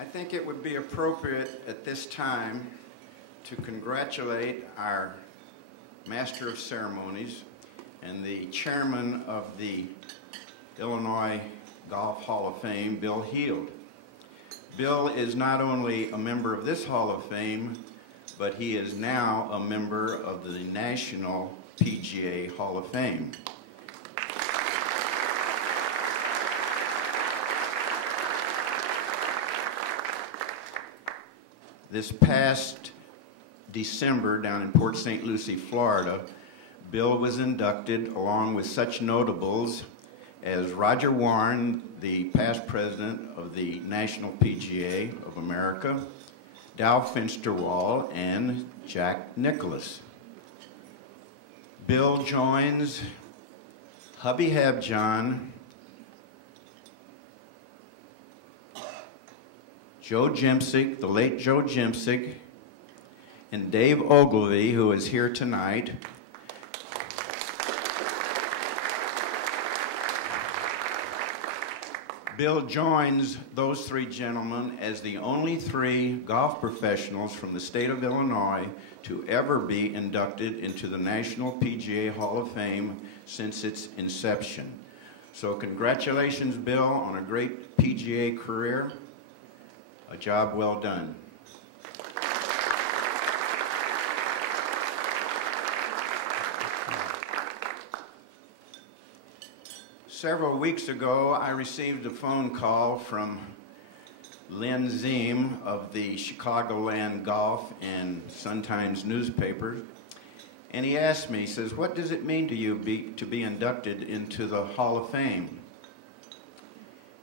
I think it would be appropriate at this time to congratulate our Master of Ceremonies and the Chairman of the Illinois Golf Hall of Fame, Bill Erfurth. Bill is not only a member of this Hall of Fame, but he is now a member of the National PGA Hall of Fame. This past December down in Port St. Lucie, Florida, Bill was inducted along with such notables as Roger Warren, the past president of the National PGA of America, Dow Finsterwall, and Jack Nicklaus. Bill joins Hubby Habjohn, Joe Jimsick, the late Joe Jimsick, and Dave Ogilvy, who is here tonight. Bill joins those three gentlemen as the only three golf professionals from the state of Illinois to ever be inducted into the National PGA Hall of Fame since its inception. So congratulations, Bill, on a great PGA career. A job well done. Several weeks ago, I received a phone call from Lynn Ziem of the Chicagoland Golf and Sun-Times newspaper, and he asked me, he says, "What does it mean to you to be inducted into the Hall of Fame?"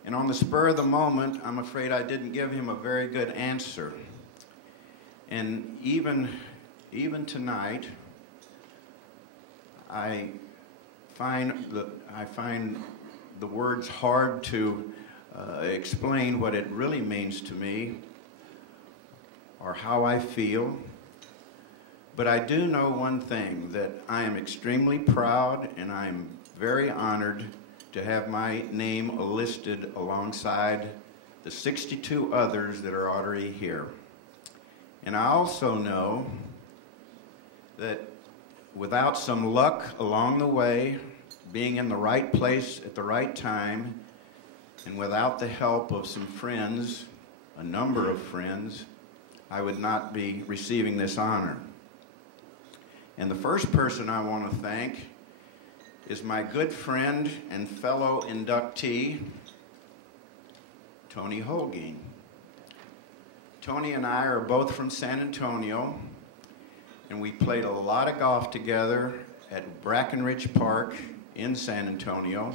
And on the spur of the moment, I'm afraid I didn't give him a very good answer. And even tonight, I find the words hard to explain what it really means to me or how I feel. But I do know one thing, that I am extremely proud and I'm very honored to have my name listed alongside the 62 others that are already here. And I also know that without some luck along the way, being in the right place at the right time, and without the help of some friends, a number of friends, I would not be receiving this honor. And the first person I want to thank is my good friend and fellow inductee, Tony Holguin. Tony and I are both from San Antonio, and we played a lot of golf together at Brackenridge Park in San Antonio.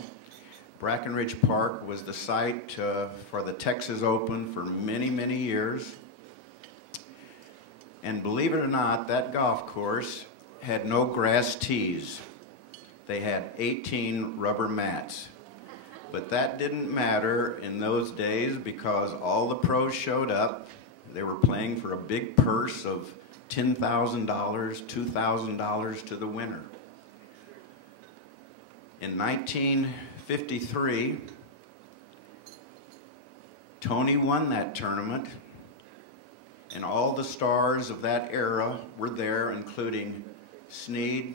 Brackenridge Park was the site for the Texas Open for many, many years. And believe it or not, that golf course had no grass tees. They had 18 rubber mats. But that didn't matter in those days because all the pros showed up. They were playing for a big purse of $10,000, $2,000 to the winner. In 1953, Tony won that tournament, and all the stars of that era were there, including Snead,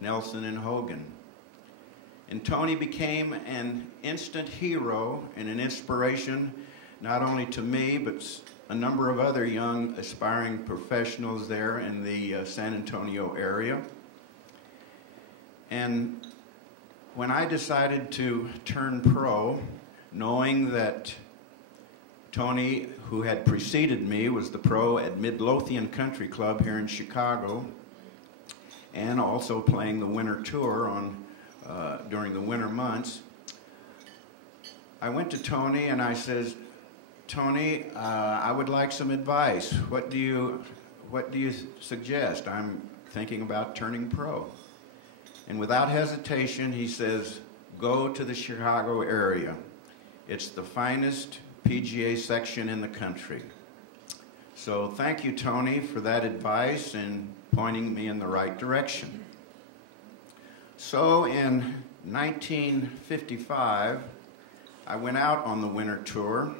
Nelson, and Hogan. And Tony became an instant hero and an inspiration not only to me, but a number of other young aspiring professionals there in the San Antonio area. And when I decided to turn pro, knowing that Tony, who had preceded me, was the pro at Midlothian Country Club here in Chicago, and also playing the winter tour during the winter months, I went to Tony and I said, "Tony, I would like some advice. What do you suggest? I'm thinking about turning pro." And without hesitation, he says, "Go to the Chicago area. It's the finest PGA section in the country." So thank you, Tony, for that advice and pointing me in the right direction. So in 1955, I went out on the winter tour,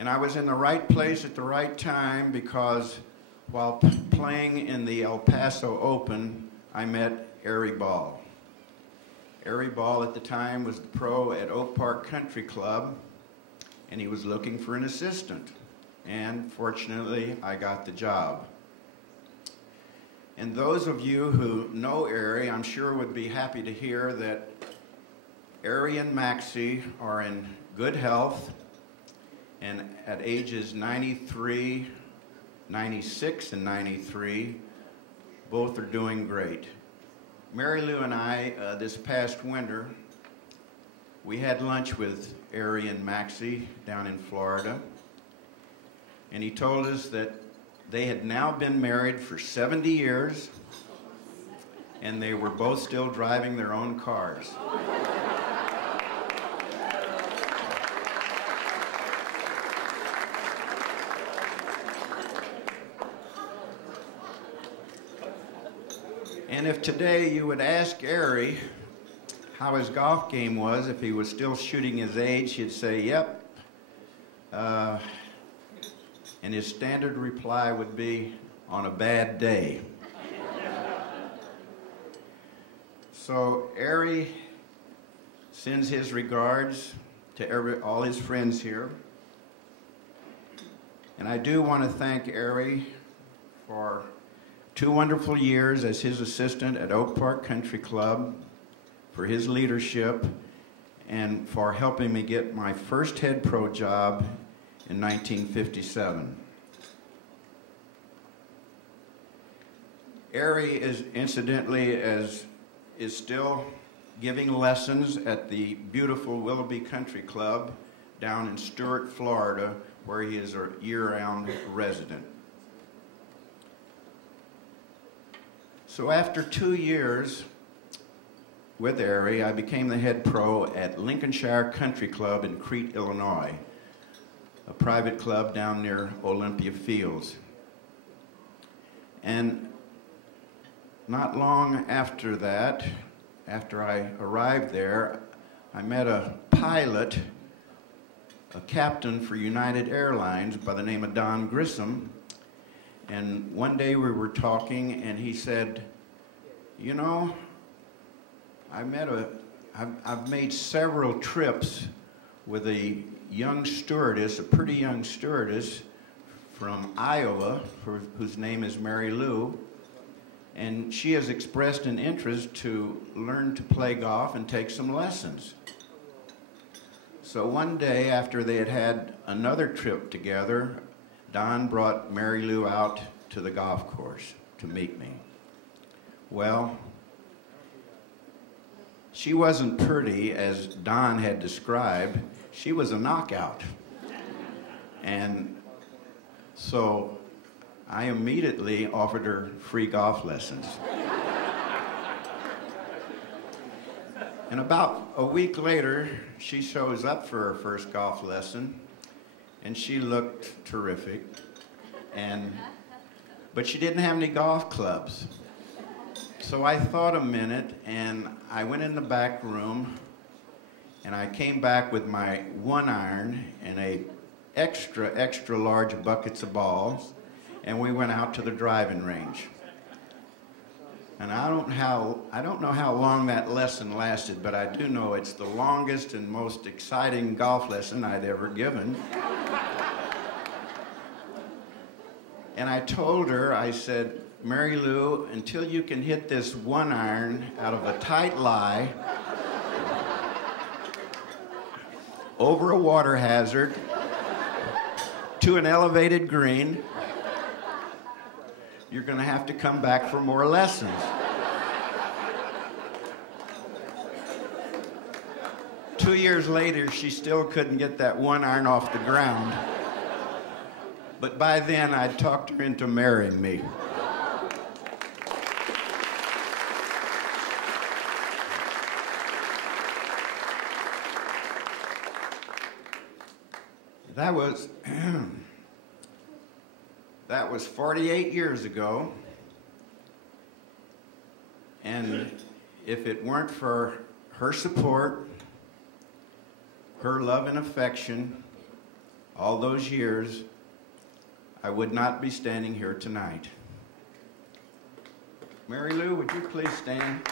And I was in the right place at the right time because while playing in the El Paso Open, I met Ari Ball. Ari Ball at the time was the pro at Oak Park Country Club, and he was looking for an assistant. And fortunately, I got the job. And those of you who know Ari, I'm sure would be happy to hear that Ari and Maxie are in good health, and at ages 93, 96, and 93, both are doing great. Mary Lou and I, this past winter, we had lunch with Ari and Maxie down in Florida, and he told us that they had now been married for 70 years, and they were both still driving their own cars. And if today you would ask Ari how his golf game was, if he was still shooting his age, he'd say, yep. And his standard reply would be, on a bad day. So Ari sends his regards to all his friends here. And I do want to thank Ari for 2 wonderful years as his assistant at Oak Park Country Club, for his leadership, and for helping me get my first head pro job in 1957. Ari is incidentally is still giving lessons at the beautiful Willoughby Country Club down in Stuart, Florida, where he is a year-round resident. So after 2 years with Ari, I became the head pro at Lincolnshire Country Club in Crete, Illinois, a private club down near Olympia Fields. And not long after that, after I arrived there, I met a pilot, a captain for United Airlines by the name of Don Grissom. And one day we were talking, and he said, you know, I've made several trips with a young stewardess, a pretty young stewardess from Iowa, whose name is Mary Lou, and she has expressed an interest to learn to play golf and take some lessons. So one day after they had had another trip together, Don brought Mary Lou out to the golf course to meet me. Well, she wasn't pretty as Don had described. She was a knockout. And so I immediately offered her free golf lessons. And about a week later, she shows up for her first golf lesson, and she looked terrific. But she didn't have any golf clubs. So I thought a minute, and I went in the back room, and I came back with my 1-iron and a extra large buckets of balls, and we went out to the driving range. And I don't know how long that lesson lasted, but I do know it's the longest and most exciting golf lesson I'd ever given. And I told her, I said, Mary Lou, until you can hit this 1-iron out of a tight lie, over a water hazard, to an elevated green, you're going to have to come back for more lessons. Two years later, she still couldn't get that 1-iron off the ground. But by then, I'd talked her into marrying me. That was 48 years ago, and if it weren't for her support, her love and affection, all those years, I would not be standing here tonight. Mary Lou, would you please stand?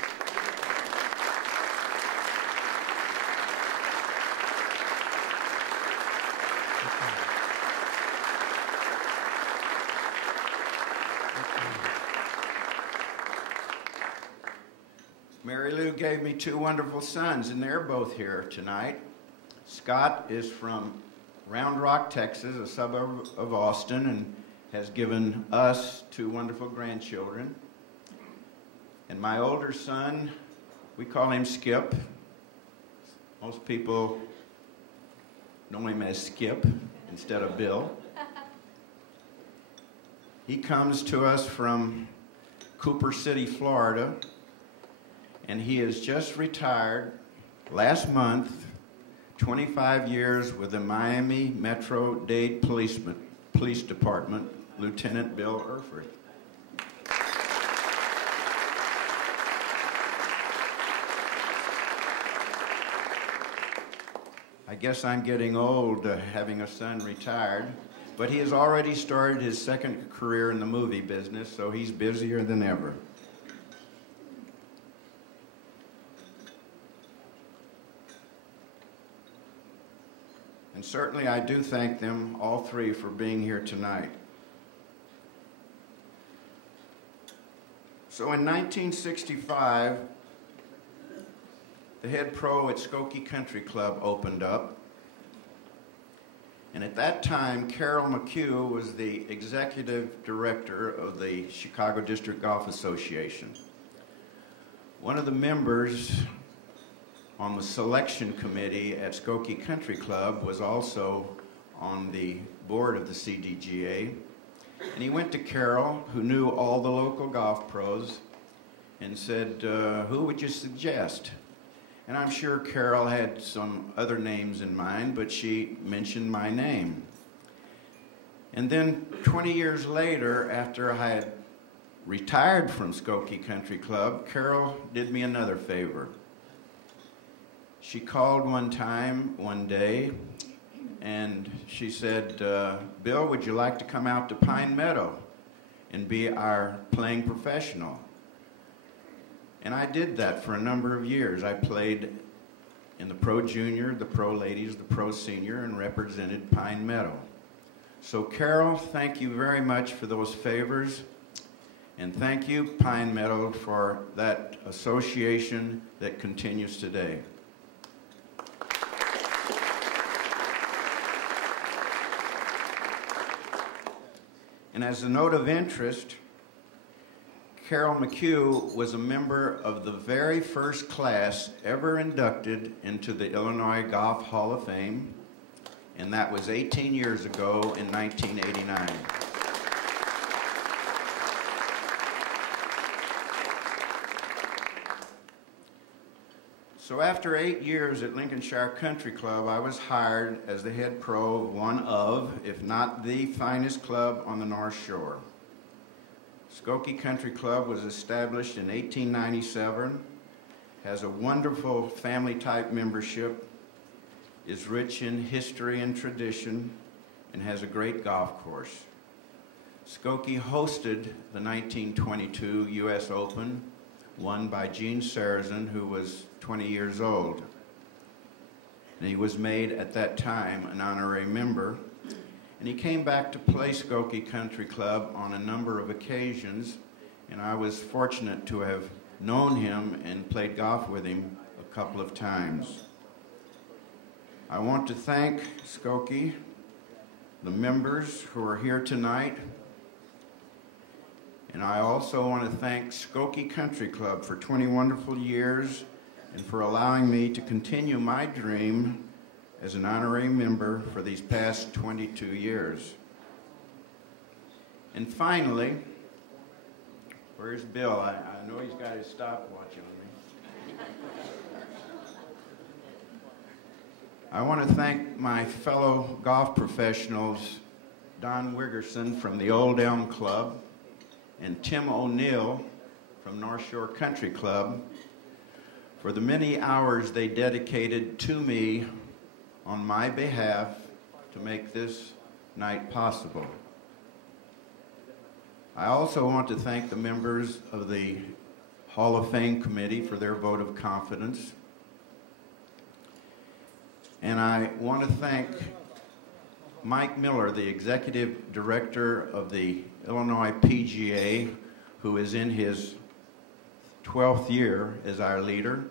Mary Lou gave me two wonderful sons, and they're both here tonight. Scott is from Round Rock, Texas, a suburb of Austin, and has given us two wonderful grandchildren. And my older son, we call him Skip. Most people know him as Skip instead of Bill. He comes to us from Cooper City, Florida, and he has just retired last month, 25 years with the Miami Metro-Dade Police Department, Lieutenant Bill Erfurth. I guess I'm getting old having a son retired, but he has already started his second career in the movie business, so he's busier than ever. And certainly I do thank them, all three, for being here tonight. So in 1965, the head pro at Skokie Country Club opened up. And at that time, Carol McHugh was the executive director of the Chicago District Golf Association. One of the members on the selection committee at Skokie Country Club was also on the board of the CDGA. And he went to Carol, who knew all the local golf pros, and said, who would you suggest? And I'm sure Carol had some other names in mind, but she mentioned my name. And then 20 years later, after I had retired from Skokie Country Club, Carol did me another favor. She called one day, and she said, Bill, would you like to come out to Pine Meadow and be our playing professional? And I did that for a number of years. I played in the Pro Junior, the Pro Ladies, the Pro Senior, and represented Pine Meadow. So Carol, thank you very much for those favors. And thank you, Pine Meadow, for that association that continues today. And as a note of interest, Carol McHugh was a member of the very first class ever inducted into the Illinois Golf Hall of Fame, and that was 18 years ago in 1989. So after 8 years at Lincolnshire Country Club, I was hired as the head pro of one of, if not the finest club on the North Shore. Skokie Country Club was established in 1897, has a wonderful family-type membership, is rich in history and tradition, and has a great golf course. Skokie hosted the 1922 U.S. Open, won by Gene Sarazen, who was 20 years old. And he was made at that time an honorary member. And he came back to play Skokie Country Club on a number of occasions, and I was fortunate to have known him and played golf with him a couple of times. I want to thank Skokie, the members who are here tonight, and I also want to thank Skokie Country Club for 20 wonderful years and for allowing me to continue my dream as an honorary member for these past 22 years. And finally, where's Bill? I know he's got his stopwatch on me. I want to thank my fellow golf professionals, Don Wiggerson from the Old Elm Club and Tim O'Neill from North Shore Country Club for the many hours they dedicated to me on my behalf to make this night possible. I also want to thank the members of the Hall of Fame Committee for their vote of confidence. And I want to thank Mike Miller, the Executive Director of the Illinois PGA, who is in his 12th year as our leader.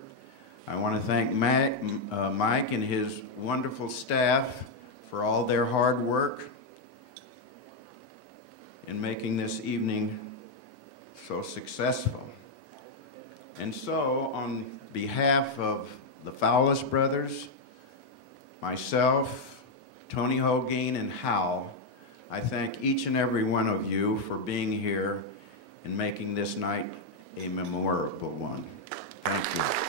I want to thank Mike and his wonderful staff for all their hard work in making this evening so successful. And so, on behalf of the Fowlis brothers, myself, Tony Holguin, and Hal, I thank each and every one of you for being here and making this night a memorable one. Thank you.